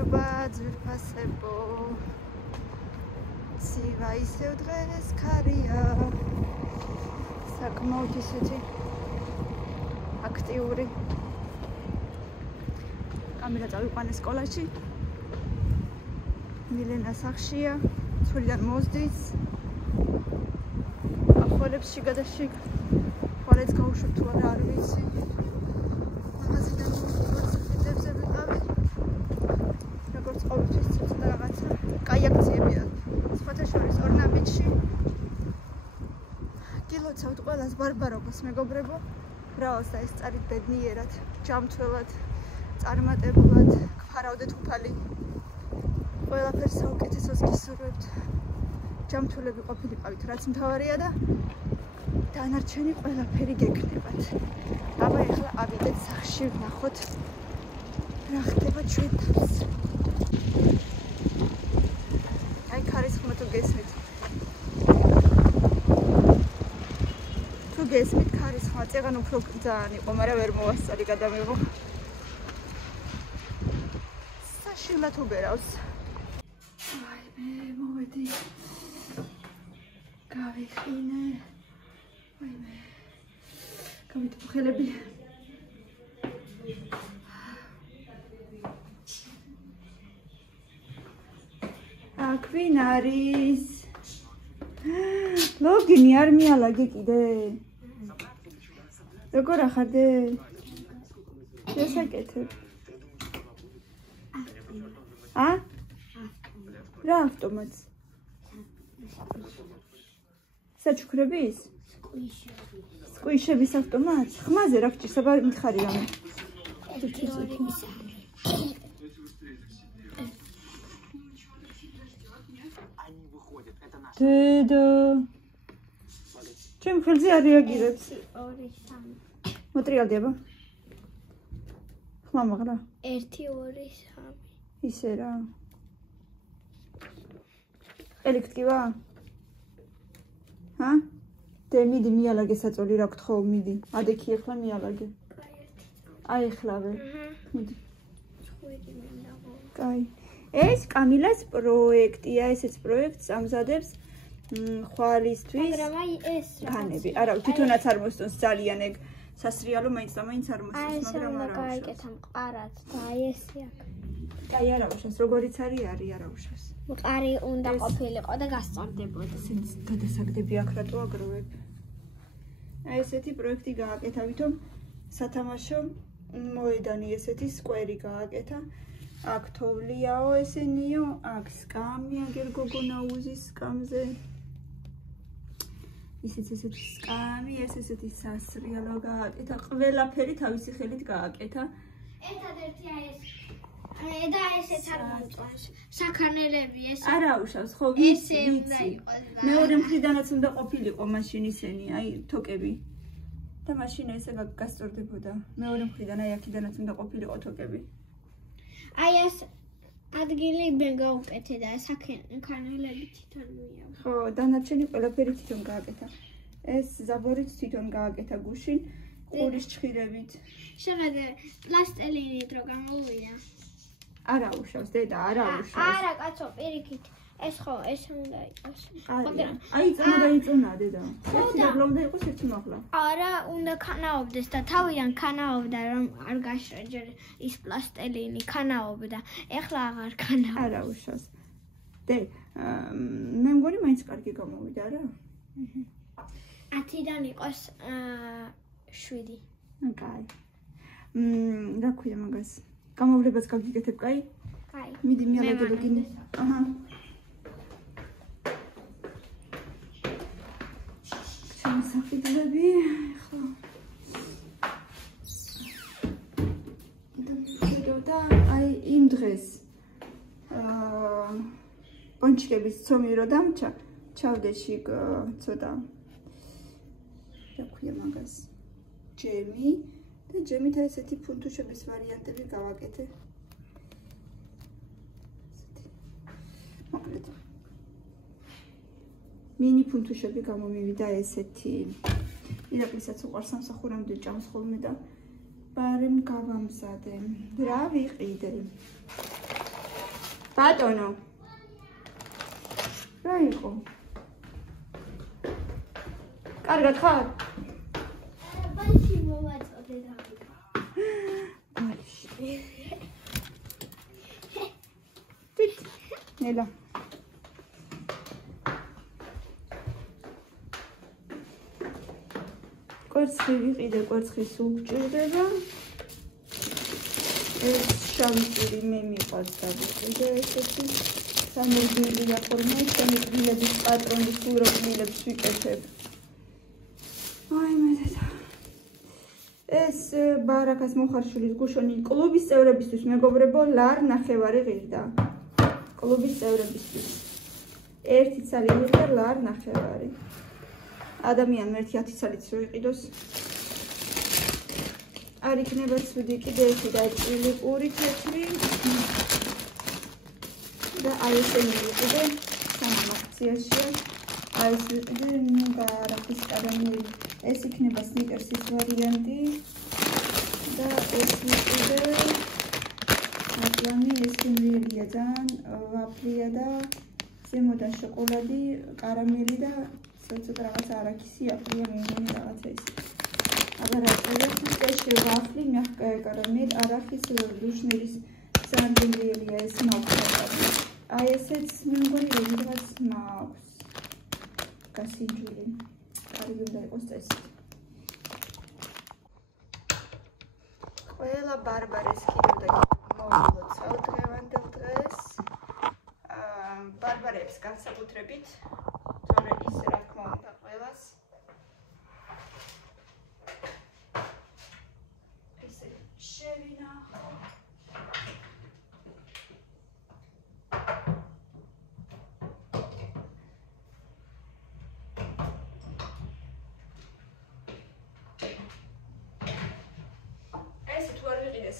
გამარჯობა ძვირფასებო. ცივა ისევ დღეს ქარია. საკმაოდ ისეთი აქტიური. კამერა წავიყვანე სკოლაში. მილენა სახშია, ცურიდან მოსდის. ახვალებს შიგა და შიგ. ხვალებს გავუშვებ თუ არა არ ვიცი. მაღაზიიდან მოვიწყდებზე ვიყავი. როგორც ყოველთვის ცოტა რაღაცა კაი აქციებია. სხვათა შორის ორნამენტში. გილოცავთ ყველას ბარბარობას მეგობრებო. ბრაოს და ეს წარით ბედნიერად, ჯამთველად, წარმატებულად, გფარავდეთ უფალი. ყველაფერს საუკეთესოს გისურვებთ. ჯამთველები ყოფილიყავით, რაც მთავარია და დანარჩენი ყველაფერი გეკნებათ. აბა ეხლა ავიდეთ სახში ვნახოთ რა ხდება ჩვენ თავს. აი ქარისხმა თუ გესმით. თუ გესმით ქარისხმა, წეგან უფრო ძალიან იყო, მაგრამ ვერ მოვასწარი გადამიღო. საშილად უბერავს. აი მე მოვედი. გავიხინე. აი მე. გავიტო ხელები. აქ ვინ არის? ლოგინი არ მიალაგე კიდე. როგორ ახარდე? შესაკეთებ. რა ავტომატს? საჩუქრების? სკვიშების ავტომატს? ხმაზე რა გჭირს? აბა მითხარი რამე. დედა ჩემ ხელზე არ რეაგირებს. 2-3 მოტრიალდი აბა. ხმა მაღლა. 1-2-3 ისე რა. ელექტივა? დე მიდი მიალაგე საწოლი რა გთხოვ მიდი. ადექი ახლა მიალაგე. აი ეხლავე. მიდი. კაი. ეს კამილას პროექტია, ესეც პროექტს ამზადებს ხვალისთვის. მაგრამ აი ეს განები. არა, თვითონაც არ მოსწონს ძალიან ეგ სასრიალო მაინც არ მოსწონს, მაგრამ არა. გაიკეთა მყარად და აი ესე აქ. კაი არა უშავს, როგორიც არის არა უშავს. მყარი უნდა ყოფილიყო და გასწორდებოდა. გადასაგდები აქ რატო აგროვებ? აი ესეთი პროექტი გააკეთა, ვითომ სათამაშო მოედანი ესეთი სკვერი გააკეთა. აქ თოვლიაო ესენიო, აქ სკამი აგერ გოგონა უზის სკამზე. ისიც ესეთი სკამი, ესეთი სასრიალო გააკეთა. ყველაფერი თავისი ხელით გააკეთა. ერთადერთი აი ეს და ესეც არ მომწონს. საქანელები ეს არა უშავს, ხო ვიცი. მეორე მხრიდანაც უნდა ყოფილიყო მაშინ ისენი, აი თოკები. და მაშინ ესე გასწორდებოდა. მეორე მხრიდან აი აქიდანაც უნდა ყოფილიყო თოკები. აი ეს ადგილი მე გავუკეთე და საქანელები თვითონ მიავა. ხო, დანარჩენი ყველაფერი თვითონ გააკეთა. ეს ზაბორიც თვითონ გააკეთა გუშინ, ყურის ჩხირებით. შეხედე პლასტელინით რო გამოვიდა. არა უშავს, დედა, არა უშავს. არა, კაცო, პირიქით. ეს ხო, ეს უნდა იყოს. მაგრამ აი წონა დაიწონა, დედა. ერთი დაბლა უნდა იყოს, ერთი მაღლა. არა, უნდა ქანაობდეს და თავიდან ქანაობდა, რომ არ გაშრა ჯერ ის პლასტელინი ქანაობდა. ეხლა აღარ ქანაობს. არა უშავს. დე, მე მგონი მაინც კარგი გამოვიდა რა. 10-დან იყოს 7. კაი. რა ქვია მაგას? გამოვლებას გაგიკეთებ, კაი? კაი. მიდი მიალაგებ გინე. აჰა. სამსახიძლები, ხო. და აი იმ დღეს პონჩკების ცომი რო დამჩა, ჩავდე შიგ ცოტა რა ქვია მაგას? ჯემი და ჯემით ესეთი ფუნთუშების ვარიანტები გავაკეთე. მოკლედ. მინი ფუნთუშები გამომივიდა ესეთი. ირაკლისაც უყვარს სამსახურამდე ჭამს ხოლმე და ბარემ გავამზადე. რა ვიყიდე? ბატონო. რა იყო? კარგად ხარ? ბალში მოვაწოდე დავით. ბალში. ტიტ. ნელა. კვერცხი ვიყიდე, კვერცხი სულ გჭირდება. ეს შავი ჭირი მე მიყვარს და ვიყიდე ესეთი სამოძილია ხოლმე, ჩემი კბილების პატრონი სულ რო კბილებს ვიკეთებ. აი მეთეთა. ეს ბარაკას მოხარშულის გუშონი კლუბის წევრებისთვის მეგობრებო ლარ ნახევარი ღირდა. კლუბის წევრებისთვის. ერთი ცალი ღირდა ლარ ნახევარი. ადამიანმა ერთი 10 ცალიც რო იყიდოს. არ იქნება ცუდი კიდე ერთი დაჭრილი პური თეთრი. და აი ესენი ვიყიდე სამ აქციაშია. აი ეს ვიყიდე ნუ გარაფის კარამელი. ეს იქნება სნიკერსის ვარიანტი. და ეს ვიყიდე აპლანი ეს გემრიელია ძალიან ვაფლია და ზემოდან შოკოლადი, კარამელი და ცოტა რაღაცა არაქისი აყრია მეგონი რაღაცა ის. Agar atrofia wafli, мягкая карамель, арахис, вишнерис, сандвилия, смокс. А если мегонი რეგულარულად smokes. გასინჯული. კარგი უნდა იყოს ეს. ყველა ბარბარეს კიდევ და მოვილოცავ დღევანდელ დღეს. ბარბარებს განსაკუთრებით, თორე ის რა თქმა უნდა ყველას. ესე შევინახო.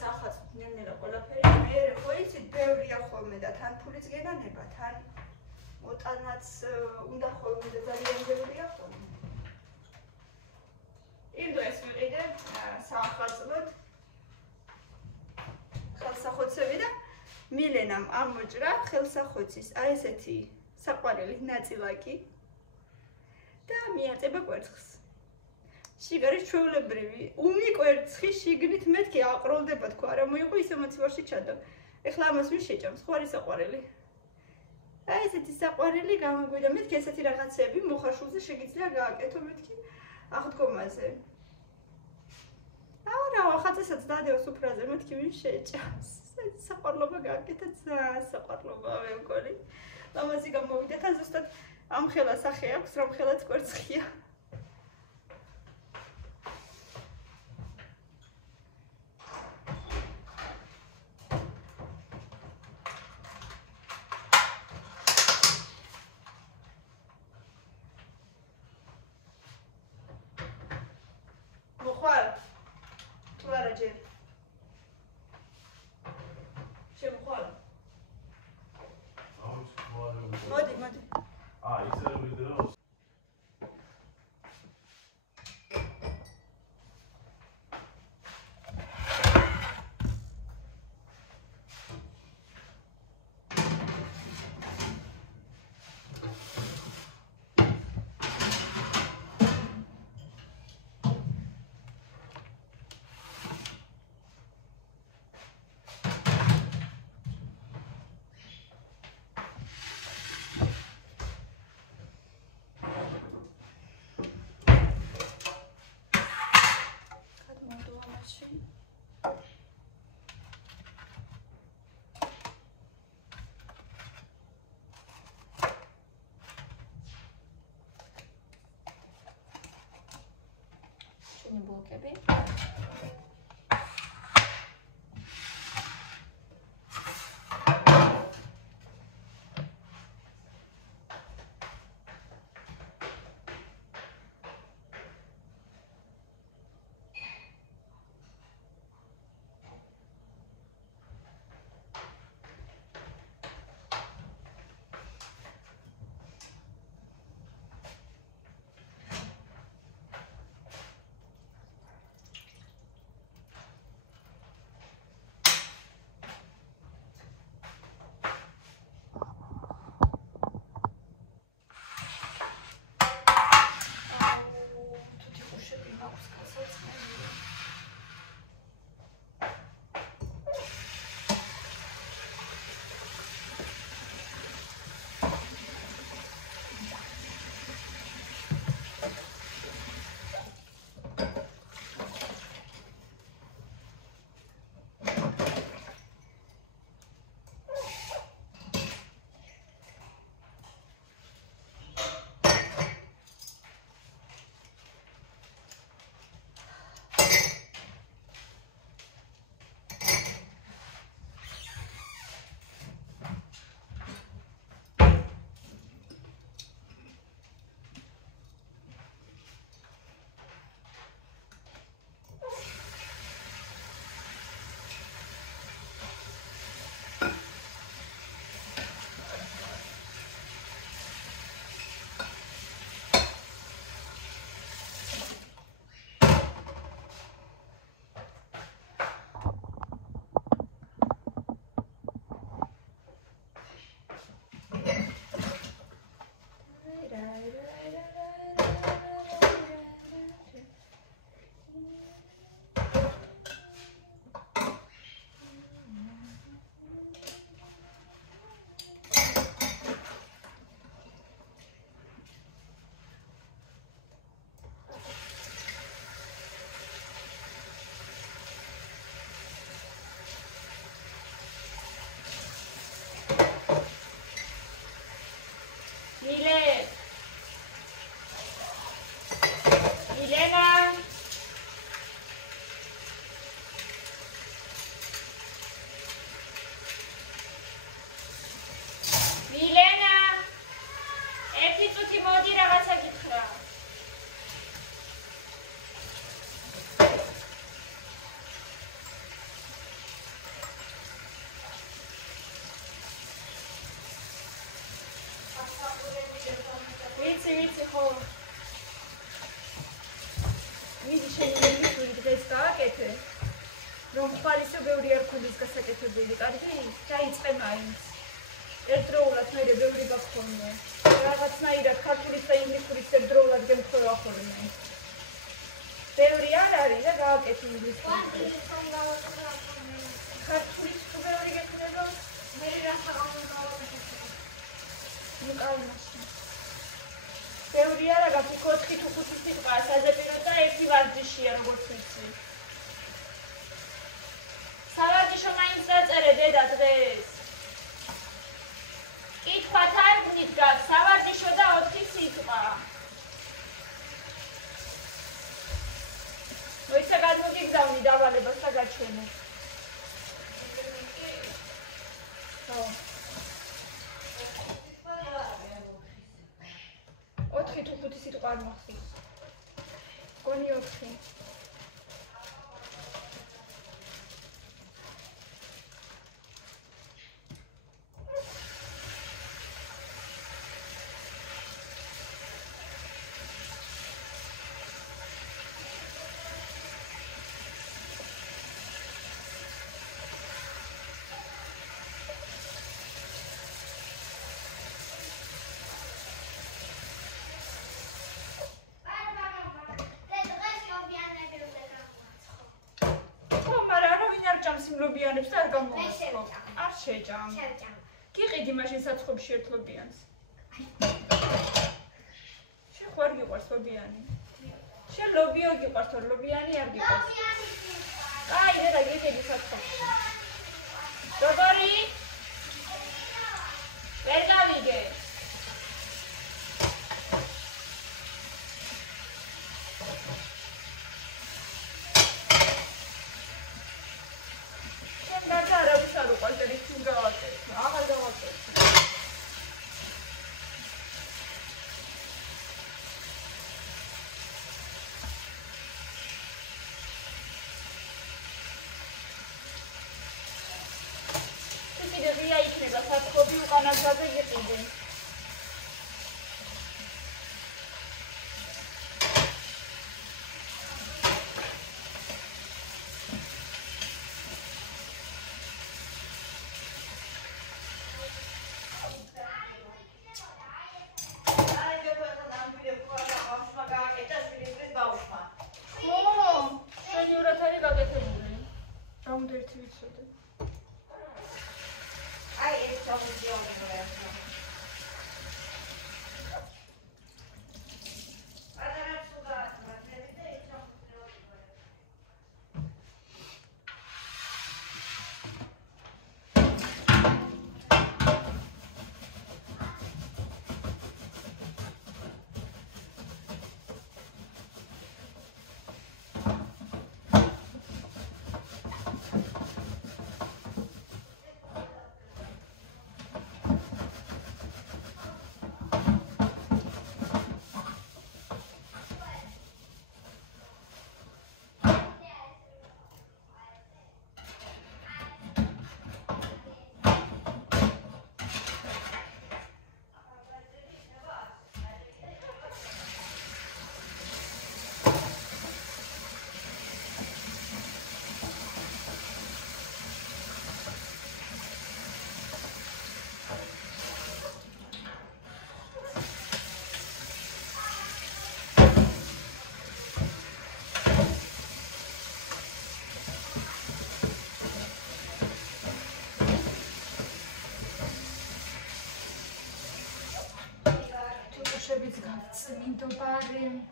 სახაც ნელ-ნელა ყველაფერი მე ხო იცით ბევრია ხოლმე და თან ფულიც გეგანება თან მოტანაც უნდა ხოლმე და ძალიან ბევრია ხოლმე. იმდო ეს მიყიდე საახალწლოდ ხელსახოცები და მილენამ ამოჭრა ხელსახოცის აი ესეთი საყვარელი ნაწილაკი და მიაწება კვერცხს. შიგარის ჩვეულებრივი უმი კვერცხი შიგნით მეთქი აყროლდება თქო არა მოიყო ისე მოცივარში ჩადო. ეხლა ამას ვინ შეჭამს ხო არის საყვარელი. აი ესეთი საყვარელი გამოგვიდა მეთქი ესეთი რაღაცები მოხარშულზე შეგიძლია გააკეთო მეთქი აღდგომაზე. არა ხაწესაც დადეო სუფრაზე მეთქი ვინ შეჭამს. საყვარლობა გააკეთა ძალიან საყვარლობა მე მგონი. ამაზე გამოვიდა თან ზუსტად ამ ხელა სახე აქვს რომ ხელაც კვერცხია. ბლოკები. მილენა, ერთი წუთი მოდი რაღაცა გითხრა. ვიცი ხო. ვიდი შეიძლება თვითონ დღეს გააკეთე. რომ ხვალისო ბევრი არ ქონდეს გასაკეთებელი, კარგი? დაიწყე მაინც. ერთდროულად მერე ბევრი გახონო. რაღაცნაირად ქართულის და ინგლისურის ერთდროულად გემთხვევა ხოლმე. ბევრი არ არის და გააკეთე ინგლისური. ქართულის თუ ბევრი გექნება, მე რა საღამო გავაკეთე. ნუ კალმაში. ბევრი არა გაქვს 4 თუ 5 სიტყვა საზეპირო და ერთი ვარჯიშია როგორც ვიცი. სავარჯიშო მაინც დაწერე დედა დღეს. კითხვათ არ გიდგას, სავარჯიშო და 4 სიტყვა. მოიცა გადმოგიგზავნი დავალებას და გაჩვენე. ხო. 4 თუ 5 სიტყვა არ მახსოვს. გონი 4. ლობიანებს და არ გამოვასწრო. არ შეჭამ. გიყიდი მაშინ საცხობში ერთ ლობიანს. შენ ხوار გიყვარს ლობიანი? შენ ლობიო გიყვარს, თორ ლობიანი არ გიყვარს. კაი, დედა გიყიდი საცხობში. როგორი? ვერ გავიგე. Another eating. Minto pare.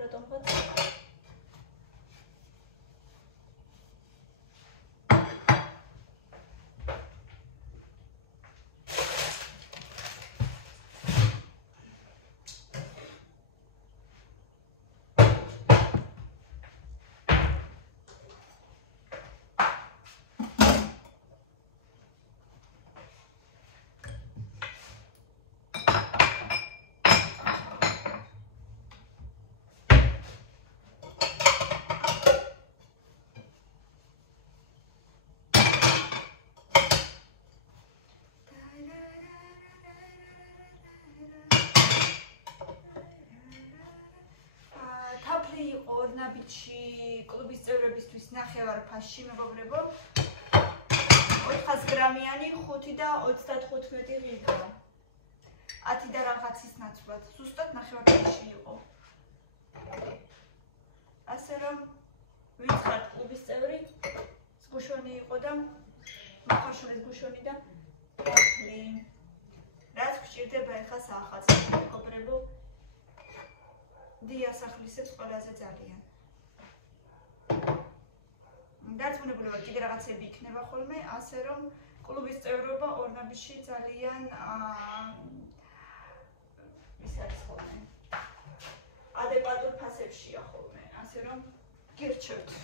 რატომღაც ორნაბიჩი კლუბის წევრებისთვის ნახევარ ფასში მეგობრებო 400 გრამიანი 5 და 35 ღილკა 10 და რაღაცის ნაცვლად ზუსტად ნახევარ ფასში იყო ასე რომ ვინც ხართ კლუბის წევრი ზგუშონი იყო და მოხარშული ზგუშონი და თაფლი რაც გვჭირდება ეხლა საახალწლო მეგობრებო დიასახლისებს ყველაზე ძალიან. დარწმუნებულება კიდე რაღაცები იქნება ხოლმე, ასე რომ კლუბის წევრობა ორნაბიში ძალიან ის არის ხოლმე. ადეკვატურ ფასებშია ხოლმე, ასე რომ გირჩევთ.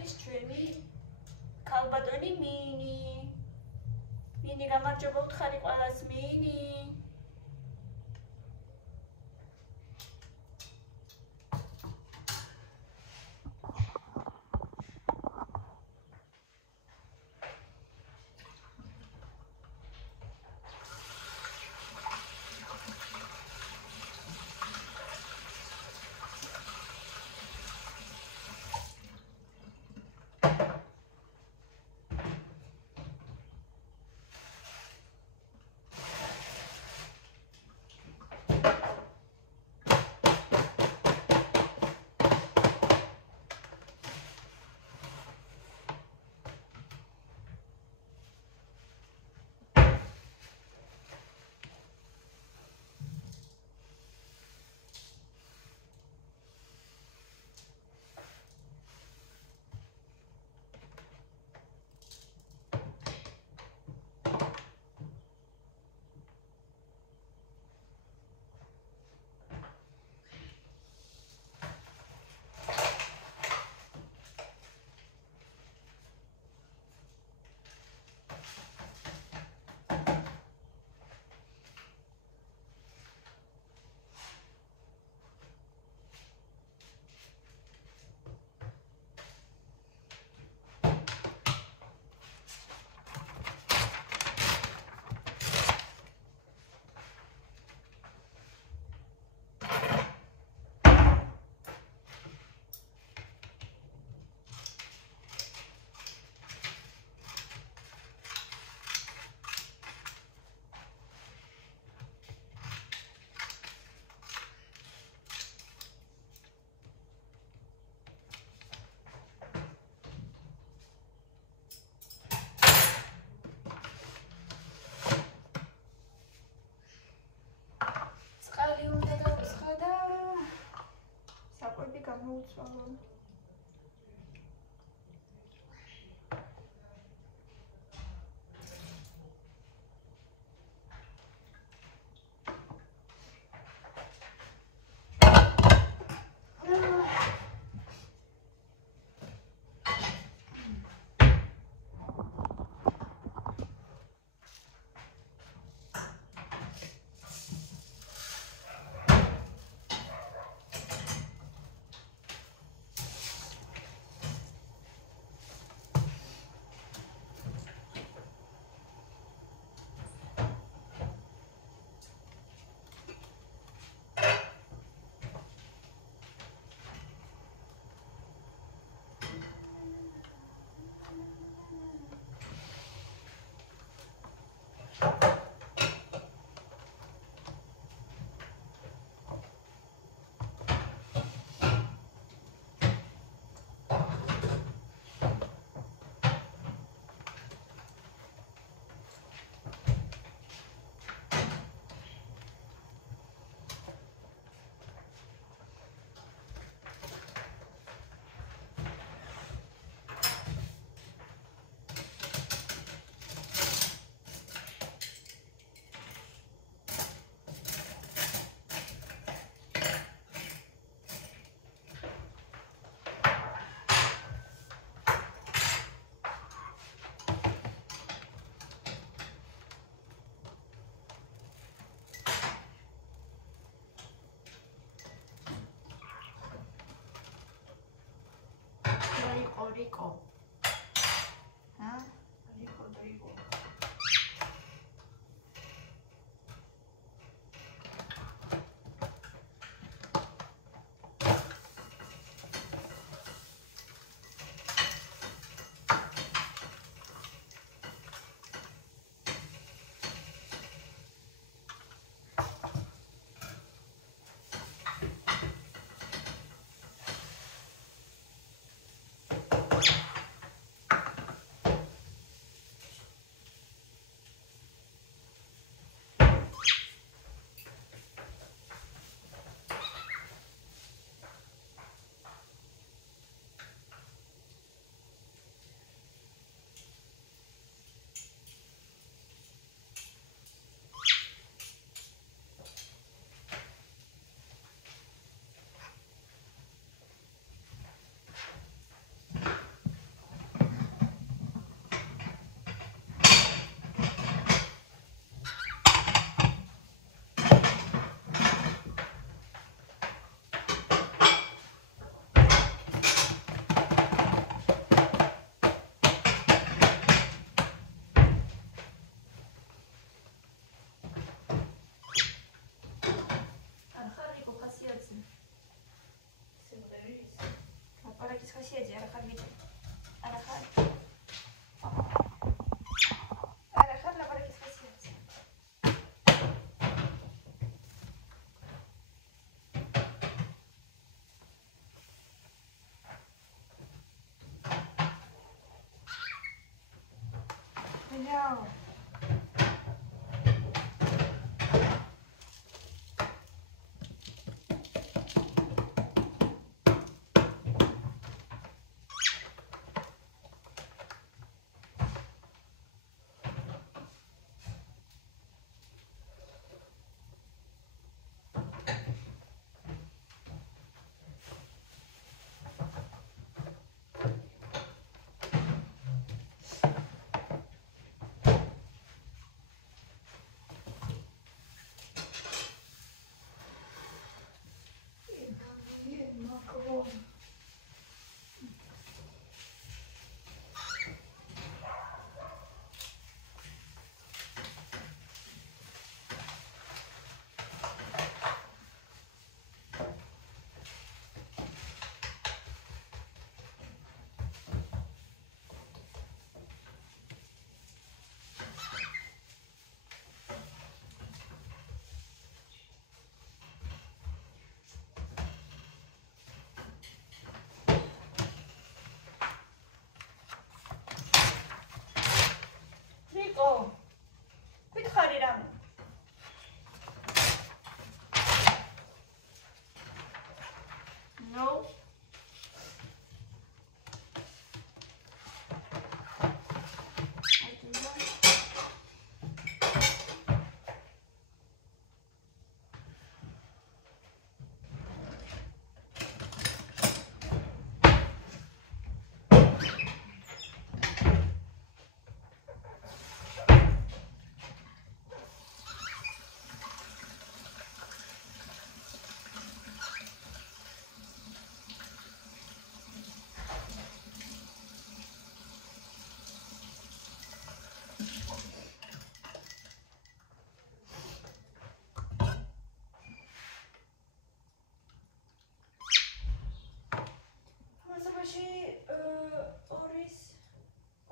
არის ჩვენი ქალბატონი მინი გამარჯობა უთხარი ყველას მინი დავუცვალო. Rico. Huh? Rico.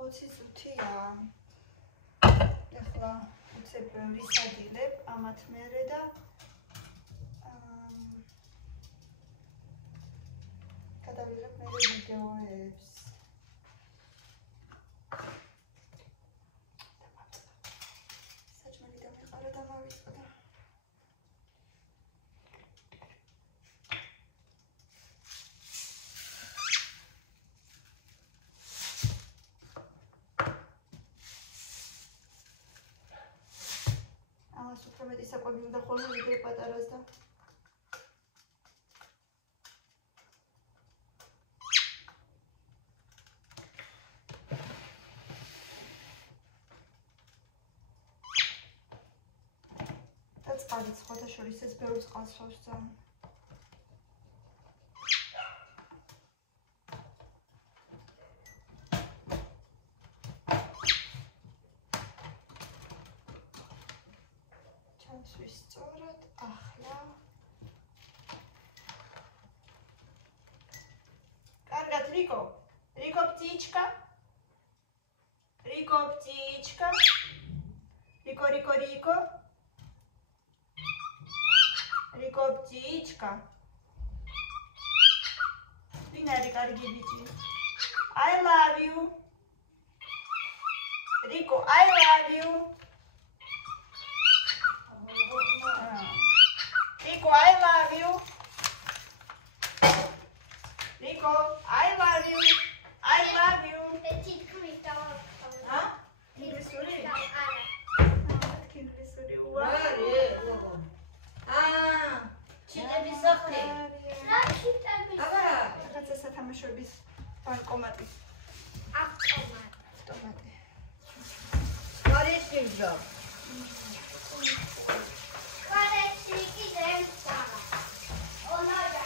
65-ია. ეხლა უცებ ვისადილებ ამათ მერე და გადავიღებ მერე ვიდეოებს. საჭმელი დამიყარა და მოვიწყდა. ამას უფრო მეტი საკვები უნდა ხოლმე ვიდეო პატარას და წყალი სხვათა შორის ეს ბევრ წყალს ხავს ძალიან. ჩამსვის სწორად ახლა. კარგად რიკო. რიკო птичка. რიკო птичка. რიკო. Рiko птичка. Винарик аргибичи. I love you. Рiko, I love you. Рiko, I love you. Рiko, I love you. I love you. Huh? Inglesuri. Inglesuri. ჩიტები სახლი. რაღაცა სათამაშოების ბანკომატი. ავტომატი. კარეთი ვზა. კარეთი კიდე მცა. ონადა.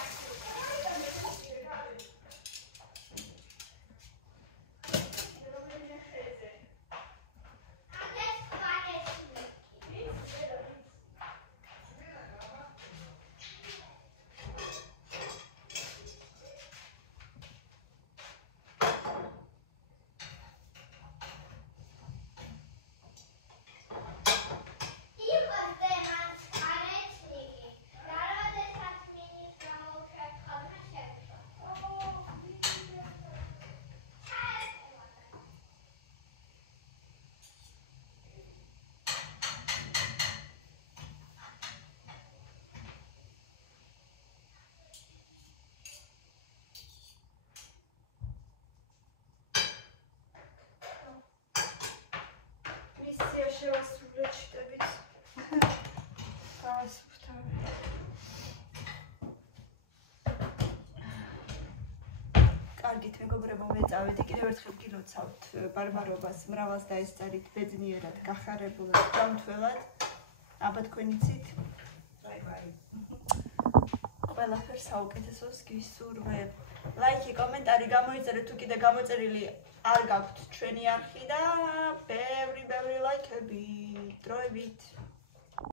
შევასრულე ჩიტებით. გავასუფთავე. კარგით მეგობრებო, მეწავედი კიდევ ერთხელ გილოცავთ ბარბარობას, მრავალს დაესწარით ბედნიერად, გახარებულად, გამთველად. აბა თქვენიცით. ყველაფერს საუკეთესოს გისურვებ. ლაიქი, კომენტარი გამოიწერეთ, თუ კიდე გამოწერილი არ გაქვთ ჩვენი არხი და ბევრი ლაიქები. დროებით.